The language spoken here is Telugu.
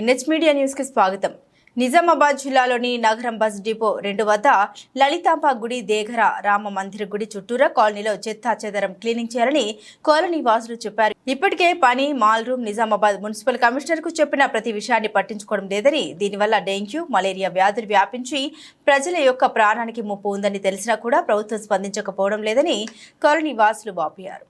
ఎన్హెచ్ మీడియా న్యూస్కి స్వాగతం. నిజామాబాద్ జిల్లాలోని నగరం బస్ డిపో రెండు వద్ద లలితాంబ గుడి దేఘర రామ మందిర గుడి చుట్టూరా కాలనీలో చెత్తా చెదరం క్లీనింగ్ చేయాలని కాలనీ వాసులు చెప్పారు. ఇప్పటికే పని మాల్ రూమ్ నిజామాబాద్ మున్సిపల్ కమిషనర్కు చెప్పిన ప్రతి విషయాన్ని పట్టించుకోవడం లేదని దీనివల్ల డెంగ్యూ మలేరియా వ్యాధులు వ్యాపించి ప్రజల యొక్క ప్రాణానికి ముప్పు ఉందని తెలిసినా కూడా ప్రభుత్వం స్పందించకపోవడం లేదని కాలనీ వాసులు వాపోయారు.